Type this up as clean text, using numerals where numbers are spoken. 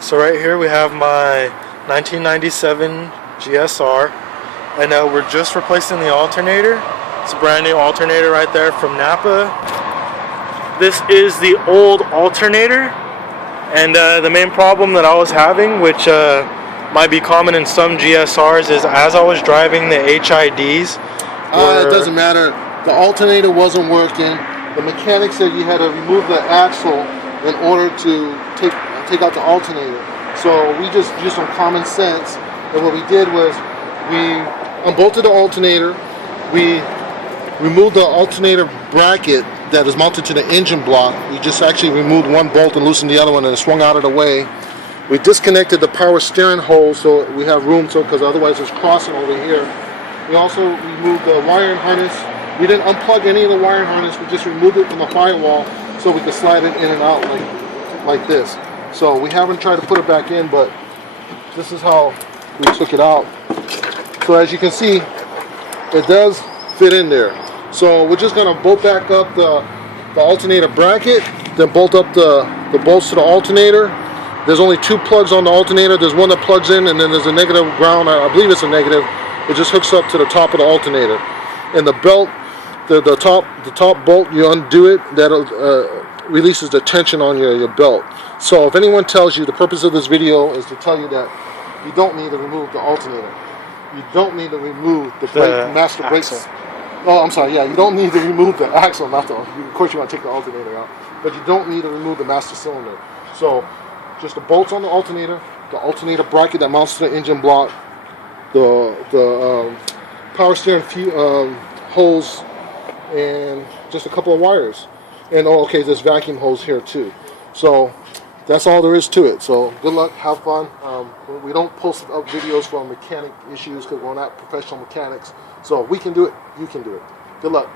So right here we have my 1997 GSR, and we're just replacing the alternator. It's a brand new alternator right there from Napa. This is the old alternator, and the main problem that I was having, which might be common in some GSRs, is as I was driving the HIDs. It doesn't matter. The alternator wasn't working. The mechanic said you had to remove the axle in order to take out the alternator. So we just used some common sense, and what we did was we unbolted the alternator. We removed the alternator bracket that is mounted to the engine block. We just actually removed one bolt and loosened the other one, and it swung out of the way. We disconnected the power steering hole so we have room, because otherwise it's crossing over here. We also removed the wiring harness. We didn't unplug any of the wiring harness. We just removed it from the firewall so we could slide it in and out like this. So we haven't tried to put it back in, but this is how we took it out. So as you can see, it does fit in there. So we're just going to bolt back up the alternator bracket, then bolt up the bolts to the alternator. There's only two plugs on the alternator. There's one that plugs in, and then there's a negative ground. I believe it's a negative. It just hooks up to the top of the alternator. And the belt, the top bolt, you undo it, that releases the tension on your belt. So if anyone tells you, the purpose of this video is to tell you that you don't need to remove the alternator. You don't need to remove the master brakes. Oh, I'm sorry. Yeah, you don't need to remove the axle. Of course, you want to take the alternator out, but you don't need to remove the master cylinder. So, just the bolts on the alternator bracket that mounts to the engine block, the power steering hose, and just a couple of wires. And okay, there's vacuum hose here too. So that's all there is to it. So good luck, have fun. We don't post up videos for mechanic issues because we're not professional mechanics. So if we can do it, you can do it. Good luck.